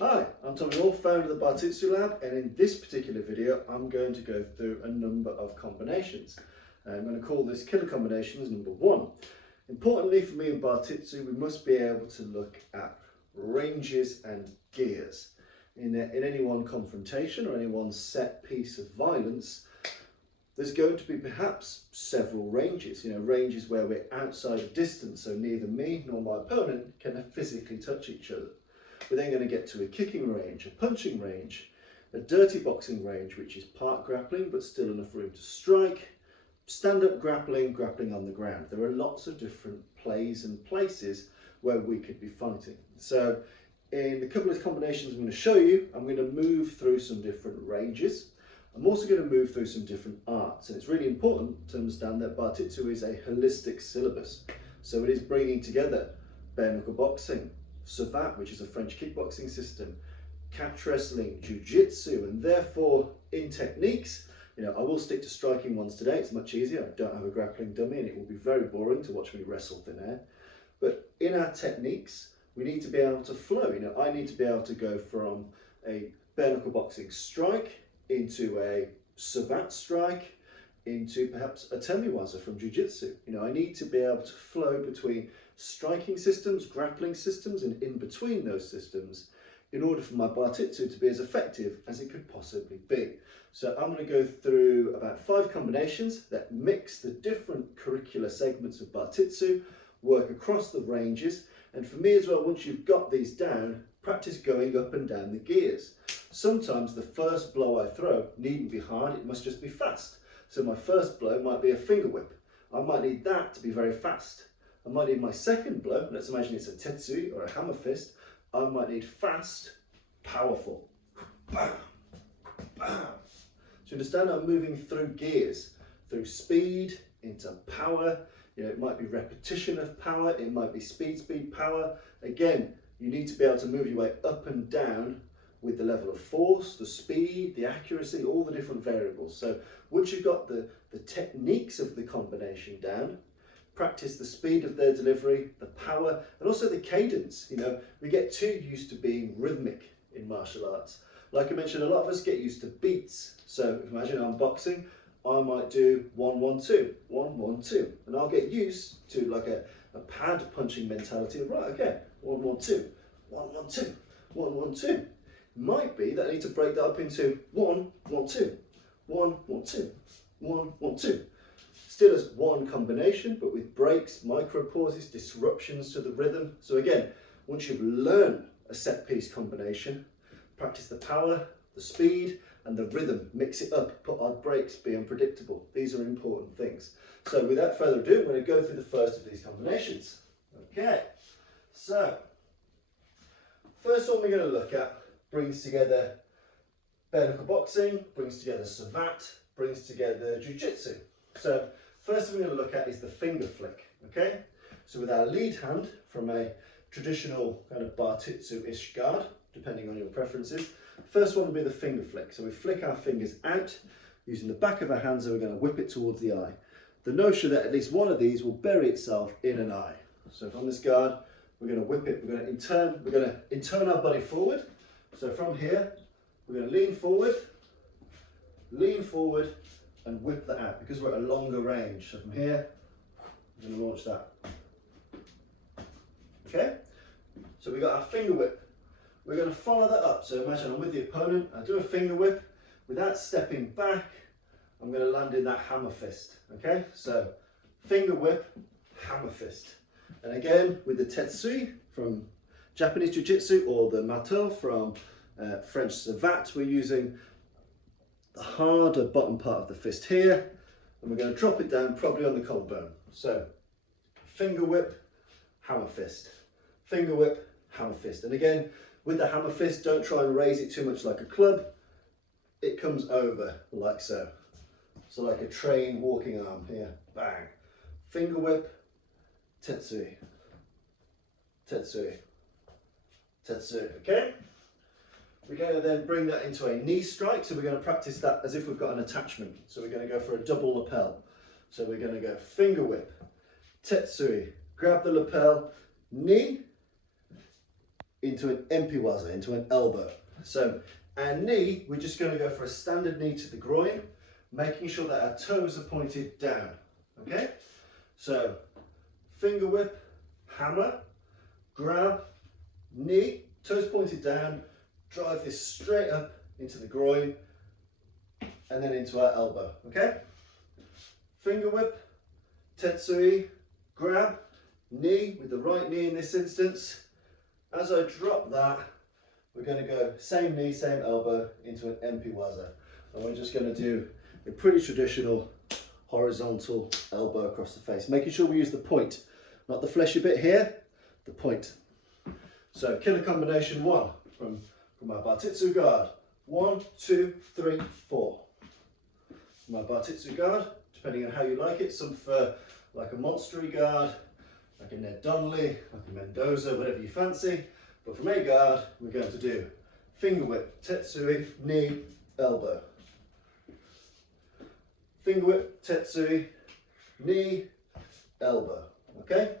Hi, I'm Tommy Hall, founder of the Bartitsu Lab, and in this particular video I'm going to go through a number of combinations. I'm going to call this killer combinations number 1. Importantly for me in Bartitsu, we must be able to look at ranges and gears. In any one confrontation or any one set piece of violence, there's going to be perhaps several ranges, ranges where we're outside of distance, so neither me nor my opponent can physically touch each other. We're then going to get to a kicking range, a punching range, a dirty boxing range, which is part grappling but still enough room to strike, stand-up grappling, grappling on the ground. There are lots of different plays and places where we could be fighting. So in the couple of combinations I'm going to show you, I'm going to move through some different ranges. I'm also going to move through some different arts, and it's really important to understand that Bartitsu is a holistic syllabus. So it is bringing together bare knuckle boxing, savate, which is a French kickboxing system, catch wrestling, jiu-jitsu, and therefore in techniques, I will stick to striking ones today. It's much easier. I don't have a grappling dummy and it will be very boring to watch me wrestle thin air. But in our techniques, we need to be able to flow. I need to be able to go from a bare knuckle boxing strike into a savate strike, into perhaps a temiwaza from jiu-jitsu. I need to be able to flow between striking systems, grappling systems, and in between those systems in order for my Bartitsu to be as effective as it could possibly be. So I'm going to go through about 5 combinations that mix the different curricular segments of Bartitsu, work across the ranges, and for me as well, once you've got these down, practice going up and down the gears. Sometimes the first blow I throw needn't be hard, it must just be fast. So my first blow might be a finger whip. I might need that to be very fast. I might need my second blow, let's imagine it's a tetsui or a hammer fist, I might need fast, powerful. Bam, bam. So you understand I'm moving through gears, through speed, into power. It might be repetition of power, it might be speed, power. Again, you need to be able to move your way up and down with the level of force, the speed, the accuracy, all the different variables. So once you've got the techniques of the combination down, practice the speed of their delivery, the power, and also the cadence. We get too used to being rhythmic in martial arts. Like I mentioned, a lot of us get used to beats. So imagine I'm boxing, I might do 1, 1, 2, 1, 1, 2, and I'll get used to like a pad punching mentality of, right, okay, 1, 1, 2, 1, 1, 2, 1, 1, 2. Might be that I need to break that up into 1, 1, 2, 1, 1, 2, 1, 1, 2. Still as one combination, but with breaks, micro pauses, disruptions to the rhythm. So again, once you've learned a set piece combination, practice the power, the speed, and the rhythm. Mix it up, put odd breaks, be unpredictable. These are important things. So without further ado, I'm going to go through the first of these combinations. Okay, so first one we're going to look at brings together bare knuckle boxing, brings together savate, brings together jiu-jitsu. So first thing we're going to look at is the finger flick, okay? So with our lead hand from a traditional kind of Bartitsu-ish guard, depending on your preferences, first one will be the finger flick. So we flick our fingers out using the back of our hands and we're going to whip it towards the eye. The notion that at least one of these will bury itself in an eye. So from this guard, we're going to whip it, we're going to intern our body forward. So from here, we're going to lean forward, and whip that out because we're at a longer range. So from here, I'm going to launch that. Okay? So we got our finger whip. We're going to follow that up. So imagine I'm with the opponent, I do a finger whip. Without stepping back, I'm going to land in that hammer fist. Okay? So finger whip, hammer fist. And again, with the tetsui from Japanese jiu-jitsu or the mato from French savate, we're using the harder bottom part of the fist here, and we're going to drop it down probably on the collarbone. So finger whip, hammer fist, finger whip, hammer fist. And again, with the hammer fist, don't try and raise it too much like a club. It comes over like so. So like a trained walking arm here, bang. Finger whip, tetsui, tetsui, tetsui, okay? We're going to then bring that into a knee strike, so we're going to practice that as if we've got an attachment. So we're going to go for a double lapel. So we're going to go finger whip, tetsui, grab the lapel, knee, into an empiwaza, into an elbow. So our knee, we're just going to go for a standard knee to the groin, making sure that our toes are pointed down. Okay? So finger whip, hammer, grab, knee, toes pointed down, drive this straight up into the groin and then into our elbow. Okay? Finger whip, tetsui, grab, knee with the right knee in this instance. As I drop that, we're going to go same knee, same elbow into an empiwaza. And we're just going to do a pretty traditional horizontal elbow across the face, making sure we use the point, not the fleshy bit here, the point. So killer combination 1 from our Bartitsu guard. 1, 2, 3, 4. My Bartitsu guard, depending on how you like it, some prefer like a monstery guard, like a Ned Donnelly, like a Mendoza, whatever you fancy. But from a guard, we're going to do finger whip, tetsui, knee, elbow. Finger whip, tetsui, knee, elbow. Okay?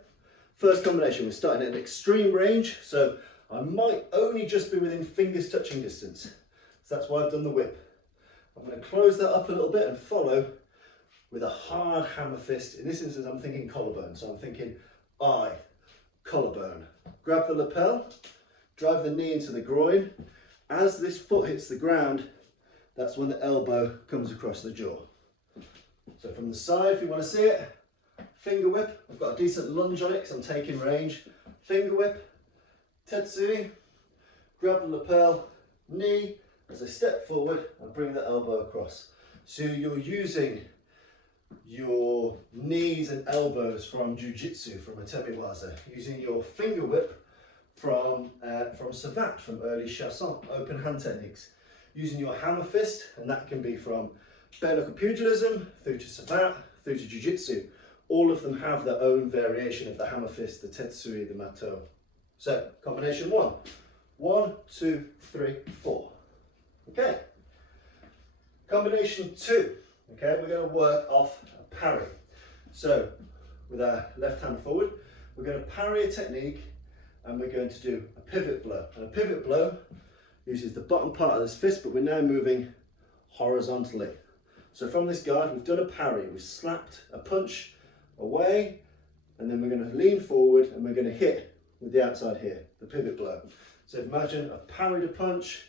First combination, we're starting at an extreme range, so I might only just be within fingers touching distance. So that's why I've done the whip. I'm going to close that up a little bit and follow with a hard hammer fist. In this instance, I'm thinking collarbone, so I'm thinking eye, collarbone. Grab the lapel, drive the knee into the groin. As this foot hits the ground, that's when the elbow comes across the jaw. So from the side, if you want to see it, finger whip. I've got a decent lunge on it because I'm taking range. Finger whip, tetsui, grab the lapel, knee. As I step forward, I bring the elbow across. So you're using your knees and elbows from jiu-jitsu, from a tebiwaza, using your finger whip from savate, from early chasson, open hand techniques, using your hammer fist, and that can be from bare knuckle pugilism through to savate, through to jiu-jitsu. All of them have their own variation of the hammer fist, the tetsui, the mato. So combination 1, 1, 2, 3, 4. Okay, combination 2, okay, we're going to work off a parry. So with our left hand forward, we're going to parry a technique and we're going to do a pivot blow. And a pivot blow uses the bottom part of this fist, but we're now moving horizontally. So from this guard, we've done a parry, we've slapped a punch away, and then we're going to lean forward and we're going to hit with the outside here, the pivot blow. So imagine I've parried a punch,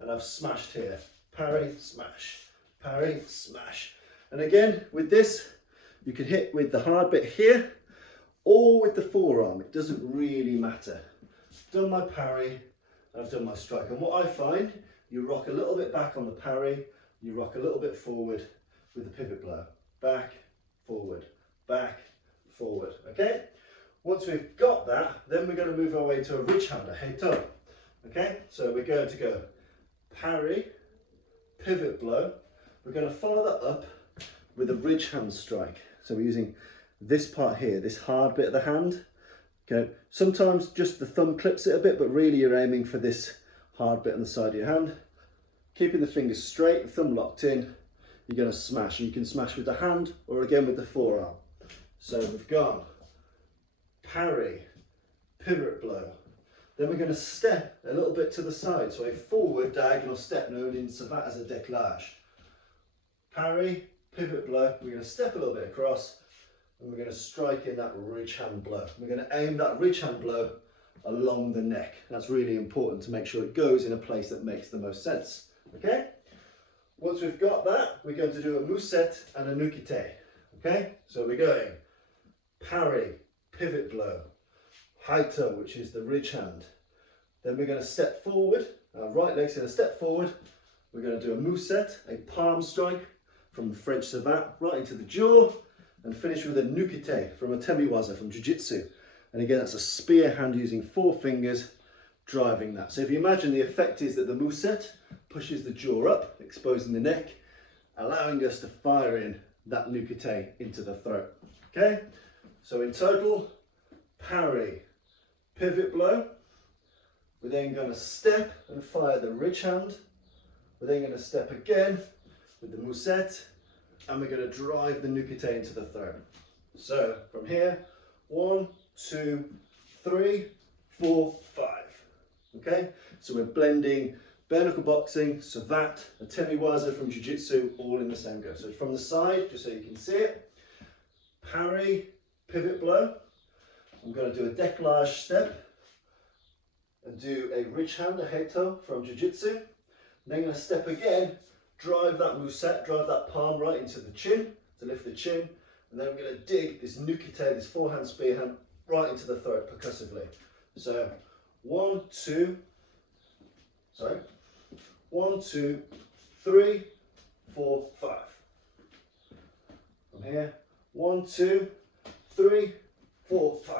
and I've smashed here. Parry, smash, parry, smash. And again, with this, you can hit with the hard bit here or with the forearm. It doesn't really matter. I've done my parry, I've done my strike. And what I find, you rock a little bit back on the parry, you rock a little bit forward with the pivot blow. Back, forward, okay? Once we've got that, then we're going to move our way to a ridge hand, a heito. Okay, so we're going to go parry, pivot blow. We're going to follow that up with a ridge hand strike. So we're using this part here, this hard bit of the hand. Okay, sometimes just the thumb clips it a bit, but really you're aiming for this hard bit on the side of your hand. Keeping the fingers straight, the thumb locked in, you're going to smash. And you can smash with the hand or again with the forearm. So we've gone parry, pivot blow. Then we're going to step a little bit to the side, so a forward diagonal step known in savate as a décalage. Parry, pivot blow, we're going to step a little bit across and we're going to strike in that ridge hand blow. We're going to aim that ridge hand blow along the neck. That's really important to make sure it goes in a place that makes the most sense. Okay? Once we've got that, we're going to do a musette and a nukite. Okay? So we're going parry, pivot blow, haito, which is the ridge hand. Then we're going to step forward. Our right leg's going to step forward. We're going to do a musette, a palm strike from the French savate right into the jaw, and finish with a nukite from a temiwaza, from jiu-jitsu. And again, that's a spear hand using 4 fingers driving that. So if you imagine, the effect is that the musette pushes the jaw up, exposing the neck, allowing us to fire in that nukite into the throat. Okay, so in total, parry, pivot blow. We're then going to step and fire the ridge hand. We're then going to step again with the musette, and we're going to drive the nukite into the throat. So from here, 1, 2, 3, 4, 5. Okay, so we're blending bare knuckle boxing, savate, a temiwaza from jiu-jitsu, all in the same go. So from the side, just so you can see it, parry, pivot blow. I'm going to do a décollage step and do a ridge hand, a heito from jiu-jitsu. Then I'm going to step again, drive that musette, drive that palm right into the chin to lift the chin, and then I'm going to dig this nukite, this forehand spear hand, right into the throat percussively. So 1, 2, 3, 4, 5. From here, 1, 2, 3, 4, 5.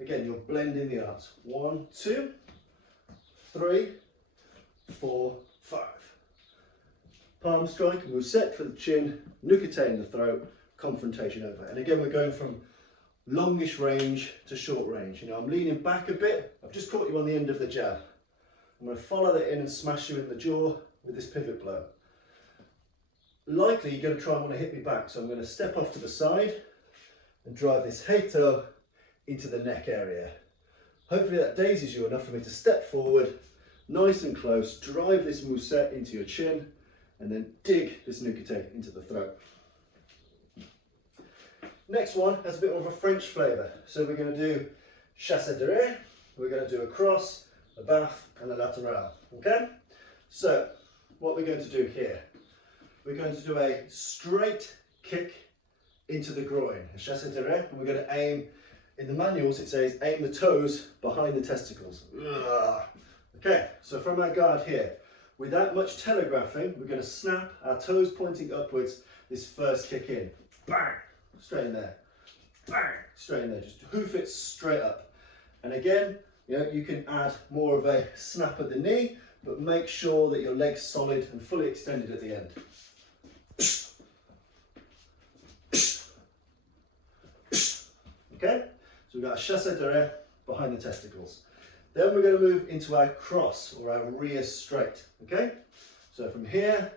Again, you're blending the arts. 1, 2, 3, 4, 5. Palm strike, musette for the chin, nukite in the throat, confrontation over. And again, we're going from longish range to short range. You know, I'm leaning back a bit. I've just caught you on the end of the jab. I'm going to follow that in and smash you in the jaw with this pivot blow. Likely you're going to try and want to hit me back, so I'm going to step off to the side and drive this heito into the neck area. Hopefully that dazes you enough for me to step forward, nice and close, drive this musette into your chin, and then dig this nukite into the throat. Next one has a bit more of a French flavour. So we're going to do chassé derrière, we're going to do a cross, a baffe and a latéral. Okay? So what we're going to do here, we're going to do a straight kick into the groin, a chassé derrière, and we're going to aim, in the manuals it says aim the toes behind the testicles. Ugh. Okay, so from our guard here, without much telegraphing, we're going to snap our toes pointing upwards, this first kick in. Bang! Straight in there. Bang! Straight in there. Just hoof it straight up. And again, you know, you can add more of a snap at the knee, but make sure that your leg's solid and fully extended at the end. Okay? So we've got a chassé derrière behind the testicles. Then we're going to move into our cross or our rear straight. Okay? So from here,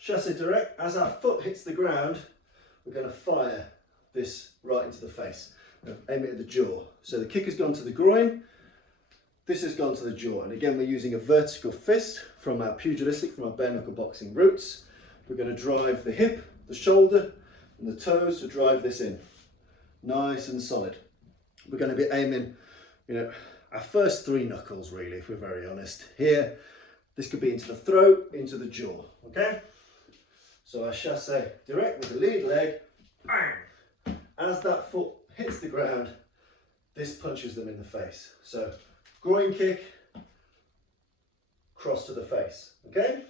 chassé derrière, as our foot hits the ground, we're going to fire this right into the face. Aim it at the jaw. So the kick has gone to the groin, this has gone to the jaw. And again, we're using a vertical fist from our pugilistic, from our bare knuckle boxing roots. We're going to drive the hip, the shoulder, and the toes to drive this in. Nice and solid. We're going to be aiming, you know, our first 3 knuckles really, if we're very honest. Here, this could be into the throat, into the jaw, okay? So our chassé direct with the lead leg, bang! As that foot hits the ground, this punches them in the face. So groin kick, cross to the face, okay?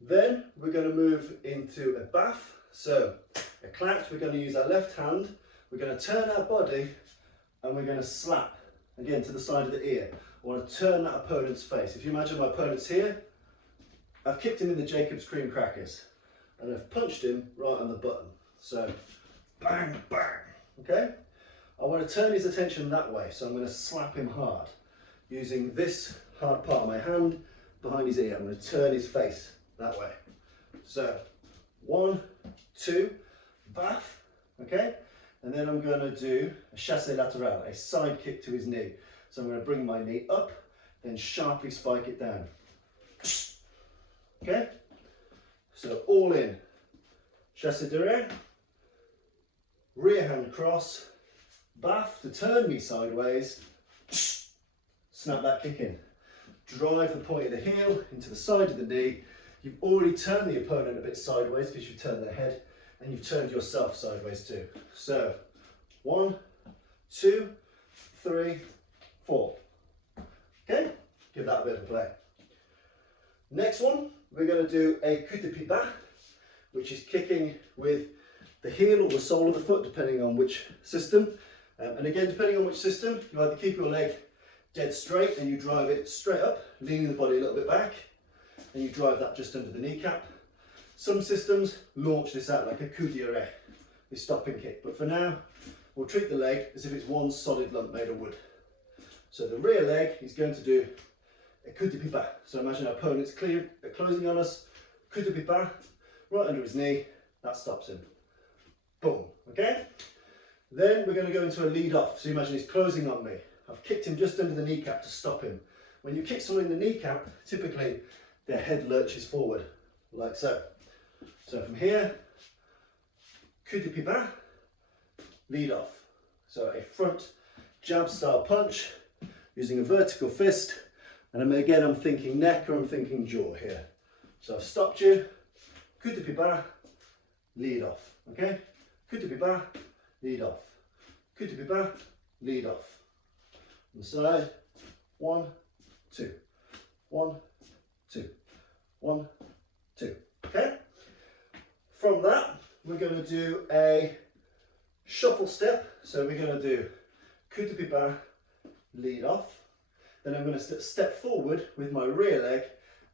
Then we're going to move into a baffe. So a clatch, we're going to use our left hand, we're going to turn our body and we're going to slap, again to the side of the ear. I want to turn that opponent's face. If you imagine my opponent's here, I've kicked him in the Jacob's cream crackers. And I've punched him right on the button. So, bang, bang, okay? I want to turn his attention that way, so I'm going to slap him hard, using this hard part of my hand behind his ear. I'm going to turn his face that way. So, 1, 2, baffe, okay? And then I'm going to do a chassé latéral, a side kick to his knee. So I'm going to bring my knee up, then sharply spike it down. Okay? So all in, chassé derrière, rear hand cross, baffe to turn me sideways, snap that kick in. Drive the point of the heel into the side of the knee. You've already turned the opponent a bit sideways because you've turned their head, and you've turned yourself sideways too. So 1, 2, 3, 4. Okay, give that a bit of a play. Next one, we're going to do a coup de pied bas, which is kicking with the heel or the sole of the foot, depending on which system. And again, depending on which system, you either keep your leg dead straight and you drive it straight up, leaning the body a little bit back, and you drive that just under the kneecap. Some systems launch this out like a coup d'arrêt, this stopping kick. But for now, we'll treat the leg as if it's one solid lump made of wood. So the rear leg is going to do a coup de pied bas. So imagine our opponent's closing on us, coup de pied bas, right under his knee, that stops him. Boom, okay? Then we're going to go into a lead off. So imagine he's closing on me. I've kicked him just under the kneecap to stop him. when you kick someone in the kneecap, typically their head lurches forward, like so. So from here, coup de pied bas, lead off. So a front jab style punch using a vertical fist, and again I'm thinking neck or I'm thinking jaw here. So I've stopped you, coup de pied bas, lead off, okay? Coup de pied bas, lead off. Coup de pied bas, lead off. On the side, 1, 2, 1, 2, 1, 2, okay? From that, we're going to do a shuffle step. So we're going to do coup de pied bas, lead off. Then I'm going to step forward with my rear leg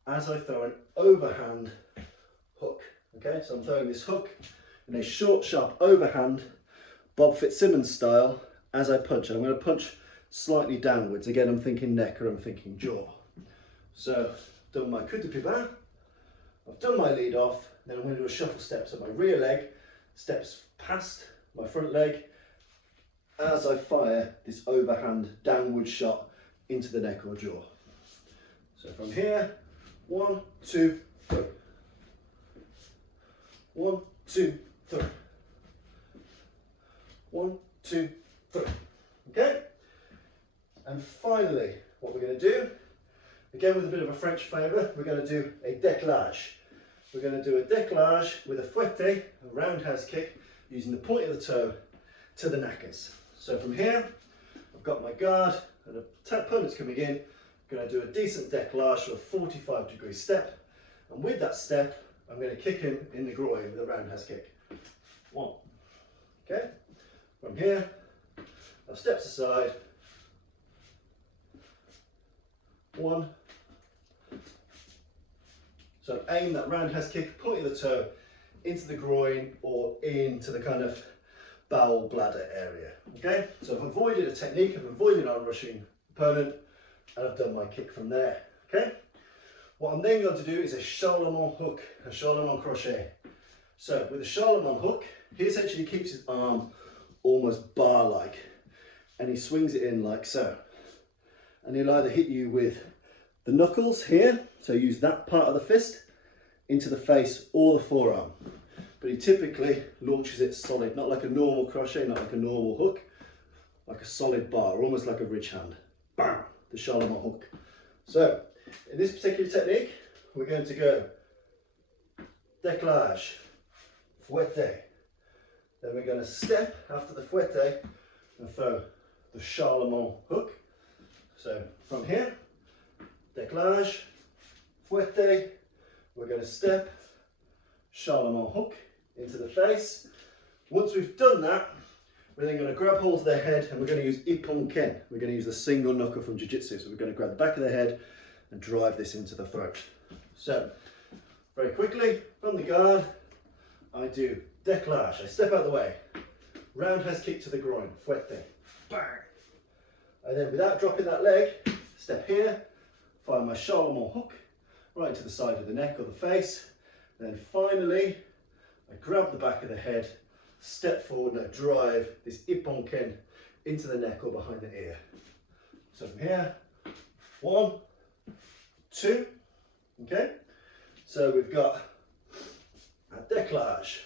as I throw an overhand hook. Okay, so I'm throwing this hook in a short, sharp overhand, Bob Fitzsimmons style, as I punch. I'm going to punch slightly downwards. Again, I'm thinking neck or I'm thinking jaw. So, done my coup de pied bas, I've done my lead off, then I'm going to do a shuffle step. So my rear leg steps past my front leg as I fire this overhand downward shot into the neck or jaw. So from here, 1, 2, 3. 1, 2, 3. 1, 2, 3. Okay? And finally, what we're going to do, again with a bit of a French flavour, we're going to do a décalage. We're going to do a décalage with a fouette, a roundhouse kick, using the point of the toe to the knackers. So from here, I've got my guard, and the opponent's coming in. I'm going to do a decent décalage with a 45-degree step, and with that step, I'm going to kick him in the groin with a roundhouse kick. 1. Okay? From here, I've steps aside. 1. So aim that roundhouse kick, point of the toe into the groin or into the kind of bowel bladder area. Okay, so I've avoided a technique, I've avoided an rushing opponent, and I've done my kick from there. Okay, what I'm then going to do is a Charlemagne hook, a Charlemagne crochet. So with a Charlemagne hook, he essentially keeps his arm almost bar-like, and he swings it in like so. And he'll either hit you with the knuckles here, so use that part of the fist, into the face or the forearm. But he typically launches it solid, not like a normal crochet, not like a normal hook, like a solid bar, almost like a ridge hand. Bam! The Charlemagne hook. So, in this particular technique, we're going to go décalage, fouette. Then we're going to step after the fouette and throw the Charlemagne hook. So, from here, décalage, fouette, we're going to step, Charlemagne hook into the face. Once we've done that, we're then going to grab hold of their head and we're going to use ippon ken. We're going to use the single knuckle from jiu-jitsu. So we're going to grab the back of their head and drive this into the throat. So, very quickly, from the guard, I do décalage. I step out of the way, roundhouse kick to the groin, fouette, bang. And then without dropping that leg, step here, fire my Charlemagne hook right to the side of the neck or the face. Then finally, I grab the back of the head, step forward and I drive this ippon ken into the neck or behind the ear. So from here, 1, 2, okay? So we've got our décalage,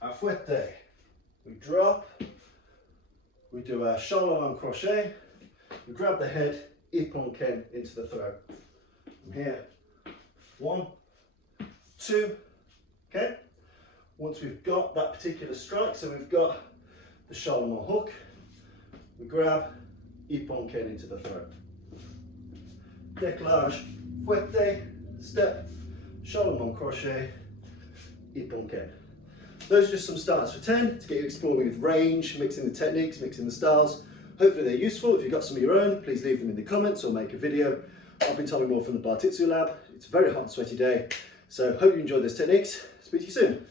our fouette, we drop, we do our Charlemagne crochet, we grab the head, ippon ken into the throat. From here, 1, 2, okay? Once we've got that particular strike, so we've got the Charlemagne hook, we grab, ippon ken into the throat. Décalage, fouette, step, Charlemagne crochet, ippon ken. Those are just some starts for 10 to get you exploring with range, mixing the techniques, mixing the styles. Hopefully they're useful. If you've got some of your own, please leave them in the comments or make a video. I've been Tommy Moore from the Bartitsu Lab. It's a very hot and sweaty day, so hope you enjoyed those techniques. Speak to you soon.